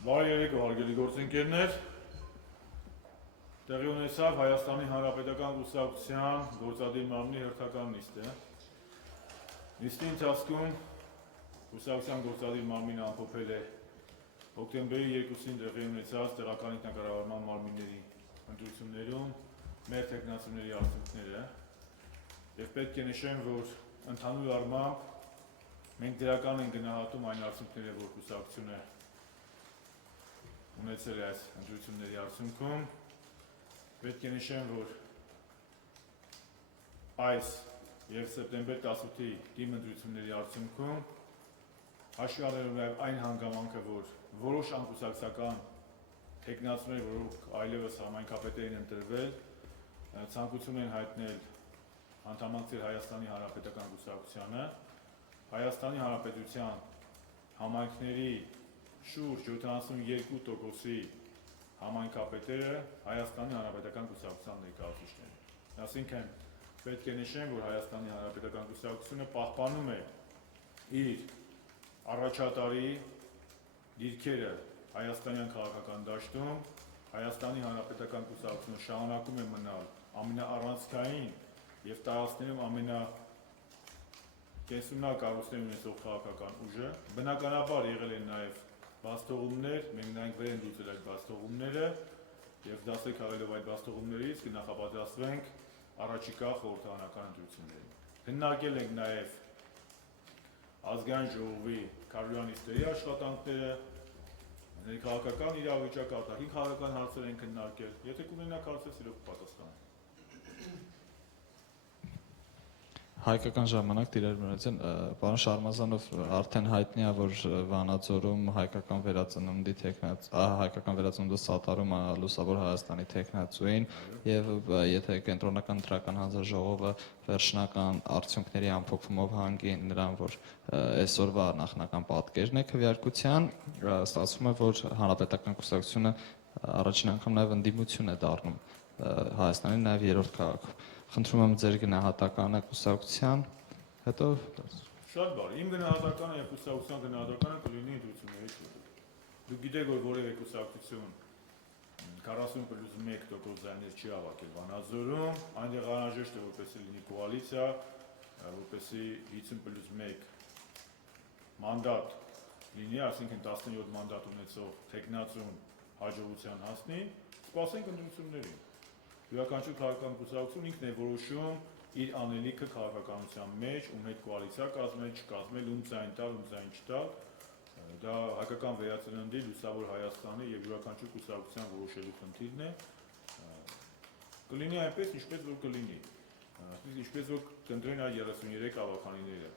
Բարի երեկո հարգելի գործընկերներ, տեղի ունեցավ Հայաստանի Հանրապետական կուսակցության գործադիր մարմնի հերթական նիստը։ Նիստի ընթացքում կուսակցության գործադիր մարմինը ամփոփել է հոկտեմբերի 2-ին տեղի ունեցած տեղական ինքնակառավարման մարմինների ընտրություններում մեր թեկնածուների արդյունքները եւ պետք է նշեմ, որ ընդհանուր առմամբ մենք դրական ենք գնահատում այն արդյունքները, որ կուսակցությունը ունեցել է այս ընտրությունների արդյունքում, պետք է նշեմ, որ այս եւ սեպտեմբեր 18-ի թիմ ընտրությունների արդյունքում հաշվի առնելով նաեւ այն հանգամանքը, որ որոշ անկուսակցական թեկնածուներ, որոնք այլևս համայնքապետեր են ընտրվել, ցանկություն են հայտնել անդամակցել Հայաստանի Հանրապետական կուսակցությանը, Հայաստանի Հանրապետության համայնքների շուրջ 72%-ի համայնքապետերը Հայաստանի Հանրապետական կուսակցության ներկայացուցիչներն են։ Այսինքն պետք է նշեմ, որ Հայաստանի Հանրապետական կուսակցությունը պահպանում է իր առաջատարի դիրքերը Հայաստանյան քաղաքական դաշտում, Հայաստանի Հանրապետական կուսակցությունը շարունակում է մնալ ամենաառանցքային եւ տարածքներում ամենակենսունակ կառույցներ ունեցող քաղաքական ուժը, բնականաբար եղել են նաեւ բաստողումներ, մենք նրանք վեր են դուցել այդ բաստողումները եւ դասեր քաղելով այդ բաստողումներից կնախապատրաստվենք առաջիկա խորհրդարանական ընտրություններին։ Քննարկել ենք նաեւ ազգային ժողովի քարոզանիստերի աշխատանքները, ներքաղաքական իրավիճակը, արտաքին քաղաքական հարցեր են քննարկել, եթե կունենաք հարցեր, սիրով կպատասխանեմ։ Հայկական ժամանակ Տիրեր Մուրադյան, պարոն Շարմազանով արդեն հայտնի է, որ Վանաձորում հայկական վերածնունդը սատարում է Լուսավոր Հայաստանի թեկնածուին եւ եթե կենտրոնական ընտրական հանձնաժողովը վերջնական արդյունքների ամփոփումով հանգի նրան, որ այսօրվա նախնական պատկերն է քվեարկության, ստացվում է, որ Հանրապետական կուսակցությունը առաջին անգամ նաեւ ընդդիմություն է դառնում Հայաստանի նաեւ երրորդ քաղաքում։ Խնդրում եմ ձեր գնահատականը կուսակցության, հետո Շատ բարի, իմ գնահատականը եւ կուսակցության գնահատականը կլինի ընտրությունների շուրջ։ Դուք գիտեք, որ որևէ կուսակցություն 40+1% ձայներ չի հավաքել Վանաձորում, այնտեղ անհրաժեշտ է որպեսզի լինի կոալիցիա, որպեսզի 50+1 մանդատ լինի, այսինքն 17 մանդատ ունեցող թեկնածուն հաջողության հասնի, սպասենք ընտրություններին։ Յուրաքանչյուր քաղաքական կուսակցություն ինքն է որոշում իր անելիքը քաղաքականության մեջ, ում հետ կոալիցիա կազմել, չկազմել, ում ձայն տալ, ում ձայն չտալ, դա հայկական վերածննդի, Լուսավոր Հայաստանի եւ յուրաքանչյուր կուսակցության որոշելու խնդիրն է։ Կլինի այնպես, ինչպես որ կլինի։ Ինչպես որ կընտրեն այդ 33 ավականիները։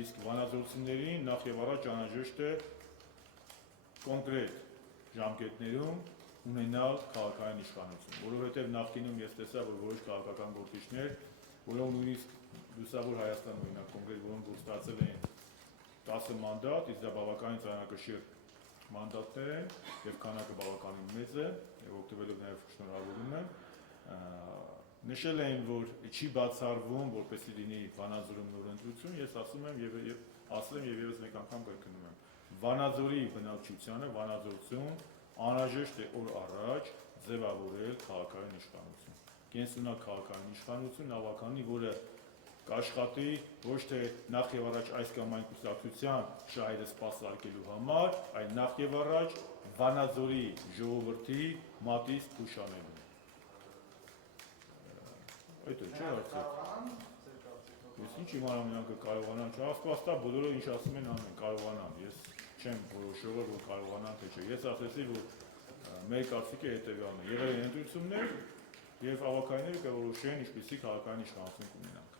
Իսկ վանաձորցիներին նախ եւ առաջ անհրաժեշտ է կոնկրետ ժամկետներում ունենալ քաղաքային իշխանություն, որովհետև նախկինում ես տեսա, որ որոշ քաղաքական գործիչներ, որոնք նույնիսկ Լուսավոր Հայաստան օրինակ կոնկրետ, որոնք որ ստացել են 10 մանդատ, իսկ դա բավականին ծանրակշիռ մանդատներ են եւ քանակը բավականին մեծ է եւ օգտվելով նաեւ շնորհավորում եմ, նշել էին, որ չի բացառվում, որպեսզի լինի Վանաձորում նոր ընտրություն, ես ասում եմ ասել եմ եւ եւս մեկ անգամ կրկնում եմ, Վանաձորի բնակչությանը, Վանաձորցուն անհրաժեշտ է օր առաջ ձևավորել քաղաքային իշխանություն։ Կենսունակ քաղաքային իշխանություն ավականի, որը կաշխատի ոչ թե նախ եւ առաջ այս կամ այն կուսակցության շահերը սպասարկելու համար, այլ նախ եւ առաջ Վանաձորի ժողովրդի մատից փուշանելու։ Այդ է, չէ՞ արդյոք։ Ես ինչ իմանամ նրանք կարողանան, չհասկացա բոլորը ինչ ասում են անեն, կարողանան։ Ես չեմ որոշողը, որ կարողանան թե չէ։ Ես ասեցի, որ մեր կարծիքը հետեւյալն է։ Եղել են ընտրություններ եւ ավականները կորոշեն ինչպիսի քաղաքային իշխանություն կունենանք։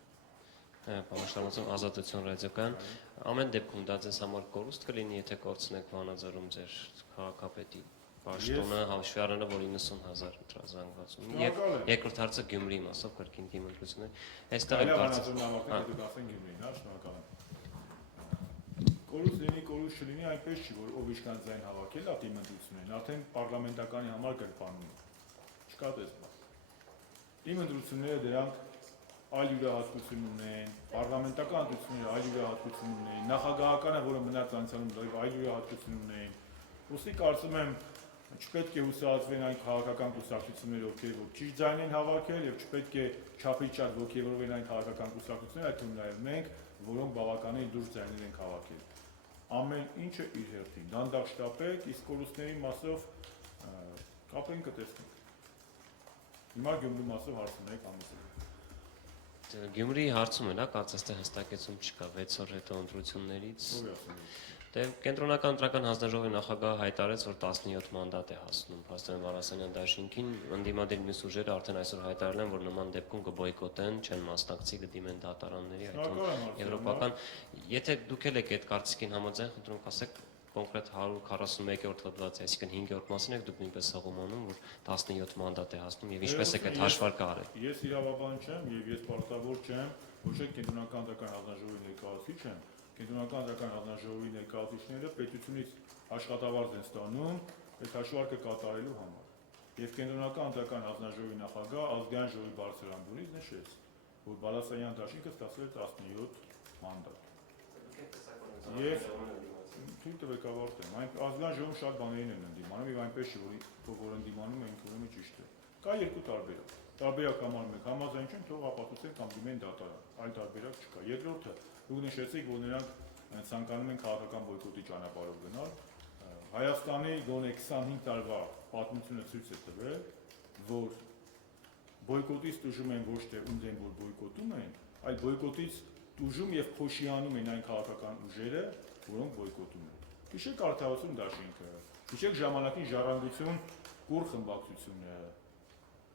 Պարոն Շարմազան, Ազատություն ռադիոկայան, ամեն դեպքում դա ձեզ համար կորուստ կլինի, եթե կորցնեք Վանաձորում ձեր քաղաքապետի պաշտոնը, հաշվի առնելով, որ 90,000 ընտրազանգվածում։ Երկրորդ հարցը Գյումրիի մասով կրկին դիմադրություններ։ Այստեղ էլ Կորուստ լինի, կորուստ չլինի, այնպես չի, որ ով ինչքան ձայն հավաքել է թիմ ընտրություններին, արդեն պարլամենտականի համար գրպանում է։ Չկա տեսնա։ Թիմ ընտրությունները դրանք այլ յուրահատկություն ունեն, պարլամենտական ընտրությունները այլ յուրահատկություն ունեն, նախագահականը, որը մնաց անցյալում այլ յուրահատկություն ունեն, Ոստի կարծում եմ չպետք է հուսահատվեն այն քաղաքական կուսակցությունները, ովքեր որ ճիշտ ձայն են հավաքել, եւ չպետք է չափից շատ ոգևորվեն այն քաղաքական կուսակցությունները, այդ թվում նաեւ մենք, որոնք բավականին լուրջ ձայներ են հավաքել։ Ամեն ինչը իր հերթին, դանդաղ շտապեք, իսկ կորուստների մասով կապեն կտեսնենք։ Հիմա Գյումրու մասով հարցնեք ամուսին։ Գյումրիի հարցում էլ կարծես թե հստակեցում չկա 6 օր հետո ընտրություններից։ Ո՞վ է ասում։ Դե կենտրոնական ընտրական հանձնաժողովի նախագահը հայտարարեց, որ 17 մանդատ է հասնում Փաստորեն Վարդանյան դաշինքին, ընդդիմադիր մյուս ուժերը արդեն այսօր հայտարարել են, որ նման դեպքում կբոյկոտեն, չեն մասնակցի, կդիմեն դատարանների, այդ եվրոպական։ Եթե դուք եք այդ կարծիքին համաձայն, խնդրում եք ասեք կոնկրետ 141-րդ հոդվածի, այսինքն 5-րդ մասին եք դուք նույնպես հողմանում, որ 17 մանդատ է հասնում եւ ինչպես եք այդ հաշվարկը արել։ Ես իրավաբան չեմ եւ ես պարտավոր չեմ, ոչ թե կենտրոնական դական հանձնաժողովի ներկայացուցիչ եմ։ Կենտրոնական դական հանձնաժողովի ներկայացուցիչները պետությունից աշխատավարձ են ստանում այդ հաշվարկը կատարելու համար։ Եվ կենտրոնական դական հանձնաժողովի նախագահ ազգային ժողովի բարձրամբուրից նշեց, որ Բալասանյան դաշինքը ստացել է 17 մանդատ։ Եվ թույլ տվեք ավարտեմ։ Այն ազգային ժողովում շատ բաներին են ընդդիմանում եւ այնպես չէ, որ ընդդիմանում են ուրեմն ճիշտ է։ Կա երկու տարբերակ։ Տարբերակ համարում ենք համաձայնություն, թող ապացուցեն կամ դիմեն դատարան։ Այլ տարբերակ չկա։ Երկրորդը դուք նշեցիք, որ նրանք ցանկանում են քաղաքական բոյկոտի ճանապարհով գնալ։ Հայաստանի գոնե 25 տարվա պատմությունը ցույց է տվել, որ բոյկոտից տուժում են ոչ թե ում դեմ որ բոյկոտում են, այլ բոյկոտից տուժում եւ փոշիանում են այն քաղաքական ուժերը, որոնք բոյկոտում են։ Հիշեք արդարացում դաշինքը, հիշեք ժամանակին ժառանգություն կուր խմբակցությունը,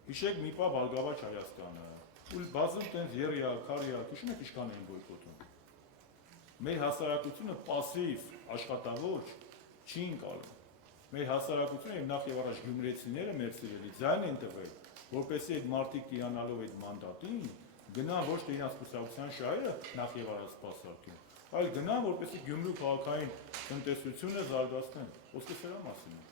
հիշեք մի պա Բարգավաճ Հայաստանը, ու բազում տենց երիա, քարիա, հիշում եք ինչքան էին բոյկոտում։ Մեր հասարակությունը пассив աշխատավոր չի ընկալում։ Մեր հասարակությունը եւ նախ եւ առաջ գյումրեցիները մեր սիրելի ձայն են տվել, որպեսզի այդ մարտիկ տիրանալով այդ մանդատին գնան ոչ թե իրենց կուսակցության շահերը նախ եւ առաջ սպասարկեն, այլ գնան որպեսզի Գյումրու քաղաքային տնտեսությունը զարգացնեն։ Ոսկե սրա մասին է։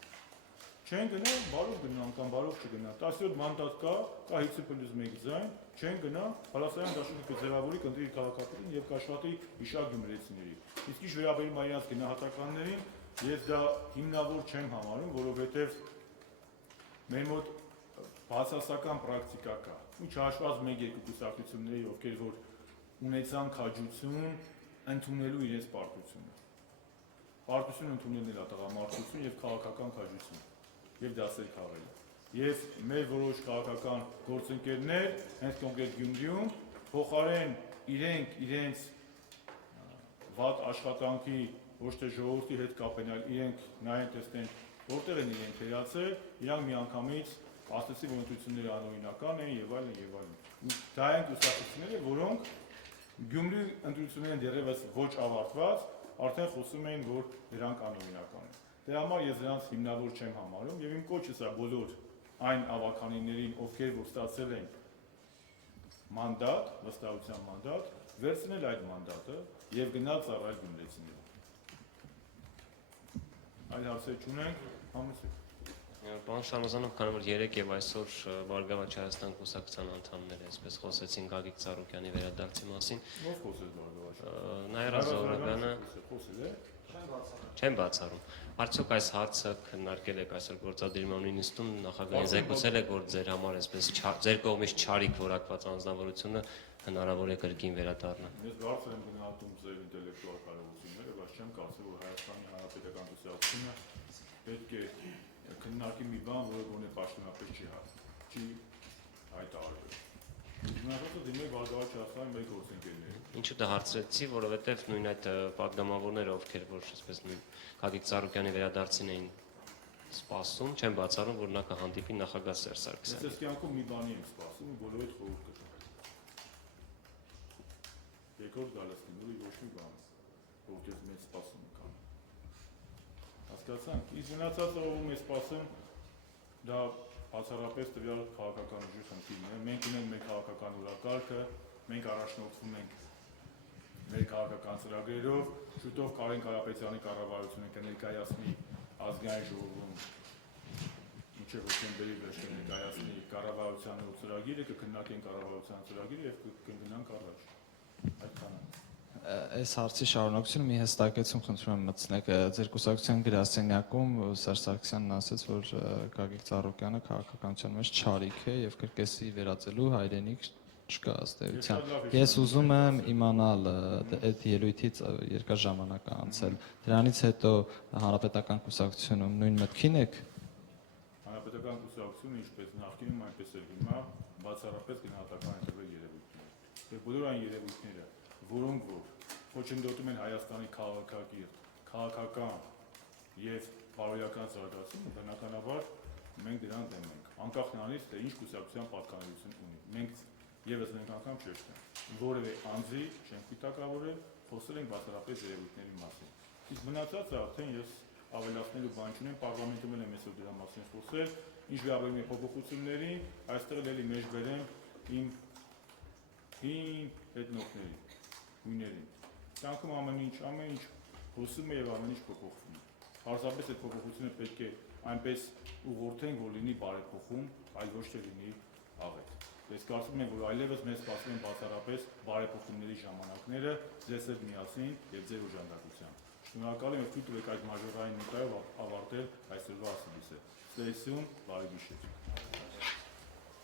Չեն գնա, բարով գնան կամ բարով չգնան։ 17 մանդատ կա 5+1 ձայն, չեն գնա, Բալասանյան դաշինքը կձևավորի կընտրի քաղաքականին եւ կաշխատի իշա գյումրեցիների։ Իսկ ինչ վերաբերում է իրենց գնահատականներին, ես դա հիմնավոր չեմ համարում, որովհետեւ մեր մոտ բացասական պրակտիկա կա։ Ու չհաշված մեկ երկու կուսակցությունների, ովքեր որ ունեցան քաջություն ընդունելու իրենց պարտությունը։ Պարտություն ընդունելն է տղամարդություն եւ քաղաքական քաջություն եւ դասեր քաղել։ Եվ մեր որոշ քաղաքական գործընկերներ հենց կոնկրետ Գյումրիում փոխարեն իրենց վատ աշխատանքի ոչ թե ժողովրդի հետ կապեն, այլ իրենք նայեն տեսնեն որտեղ են իրենք թերացել, իրանք միանգամից ասեցի, որ ընտրությունները անօրինական են եւ այլն եւ այլն։ Դա են կուսակցությունները, որոնք Գյումրի ընտրությունները դեռևս ոչ ավարտված, արդեն խոսում էին, որ դրանք անօրինական են։ Դրա համար ես դրանց հիմնավոր չեմ համարում եւ իմ կոչը սա բոլոր այն ավականիներին, ովքեր որ ստացել են մանդատ, վստահության մանդատ, վերցնել այդ մանդատը եւ գնալ ծառայել գյումրեցիներին։ Այլ հարցեր չունենք, համեցեք։ Պարոն Շարմազանով, քանի որ 3 եւ այսօր Բարգավաճ Հայաստան կուսակցության անդամներ այսպես խոսեցին Գագիկ Ծառուկյանի վերադարձի մասին։ Ո՞վ խոսեց Բարգավաճ։ Նաիրա Զոհրաբյանը խոսել է։ չեն բացառում։ Արդյոք այս հարցը քննարկել եք այսօր գործադիրման նիստում, նախագահին զեկուցել եք, որ ձեր համար այսպես ձեր կողմից չարիք որակված անձնավորությունը հնարավոր է կրկին վերադառնա։ Ես բարձր եմ գնահատում ձեր ինտելեկտուալ կարողությունները, բայց չեմ կարծում, որ Հայաստանի Հանրապետական կուսակցությունը պետք է քննարկի մի բան, որը գոնե պաշտոնապես չի հայտարարվել։ Հիմնականում դիմել Բարգավաճ Հայաստանի մեր գործընկերներին։ Ինչու դա հարցրեցի, որովհետև նույն այդ պատգամավորները, ովքեր որ այսպես նույն Գագիկ Ծառուկյանի վերադարձին էին սպասում, չեն բացառում, որ նա կհանդիպի նախագահ Սերժ Սարգսյանին։ Ես կյանքում մի բանի եմ սպասում ու բոլորիդ խորհուրդ կտամ։ Երկրորդ գալիս լինելու ոչ մի բան, որտեղ մեծ սպասում կան։ Հասկացանք, իսկ մնացածը ով է սպասում, դա բացառապես տվյալ քաղաքական ուժի խնդիրն է։ Մենք ունենք մեր քաղաքական օրակարգը, մենք առաջնորդվում ենք մեր քաղաքական ծրագրերով, շուտով Կարեն Կարապետյանի կառավարությունը կներկայացնի ազգային ժողովում մինչև հոկտեմբերի վերջը ներկայացնի կառավարության ծրագիրը, կքննարկեն կառավարության ծրագիրը եւ կգնանք առաջ։ Այդքանը։ Այս հարցի շարունակությունը մի հստակեցում խնդրում եմ մտցնեք ձեր կուսակցության գրասենյակում Սերժ Սարգսյանն ասաց, որ Գագիկ Ծառուկյանը քաղաքականության մեջ չարիք է եւ կրկեսի վերածելու հայրենիք չկա ըստ էության։ Ես ուզում եմ իմանալ այդ ելույթից երկար ժամանակ է անցել։ Դրանից հետո հանրապետական կուսակցությունում նույն մտքին եք։ Հանրապետական կուսակցությունը ինչպես նախկինում, այնպես էլ հիմա բացառապես գնահատական ընտրվել երևույթներ։ Եվ բոլոր այն երևույթները, որոնք որ խոչընդոտում են Հայաստանի քաղաքակիրթ, քաղաքական եւ բարոյական զարգացումը, բնականաբար մենք դրան դեմ ենք։ Անկախ նրանից, թե ինչ կուսակցության պատկանելություն ունի։ Մենք եւս մենք անգամ շեշտեմ, որևէ անձի չենք պիտակավորել, խոսել ենք բացառապես երևույթների մասին։ Իսկ մնացածը արդեն ես ավելացնելու բան չունեմ, պարլամենտում էլ եմ այսօր դրա մասին խոսել, ինչ վերաբերում է փոփոխություններին, այստեղ էլի մեջ բերեմ իմ հետնորդներին, հույներին։ Կյանքում ամեն ինչ հոսում է եւ ամեն ինչ փոփոխվում է։ Պարզապես այդ փոփոխությունը պետք է այնպես ուղղորդենք, որ լինի բարեփոխում, այլ ոչ թե լինի աղետ։ Ես կարծում եմ, որ այլևս մեզ սպասում են բացառապես բարեփոխումների ժամանակները, ձեզ հետ միասին եւ ձեր օժանդակությամբ։ Շնորհակալ եմ, որ թույլ տվեք այդ մաժորային նոտայով ավարտել այսօրվա ասուլիսը։ Ստեսություն, բարի գիշեր։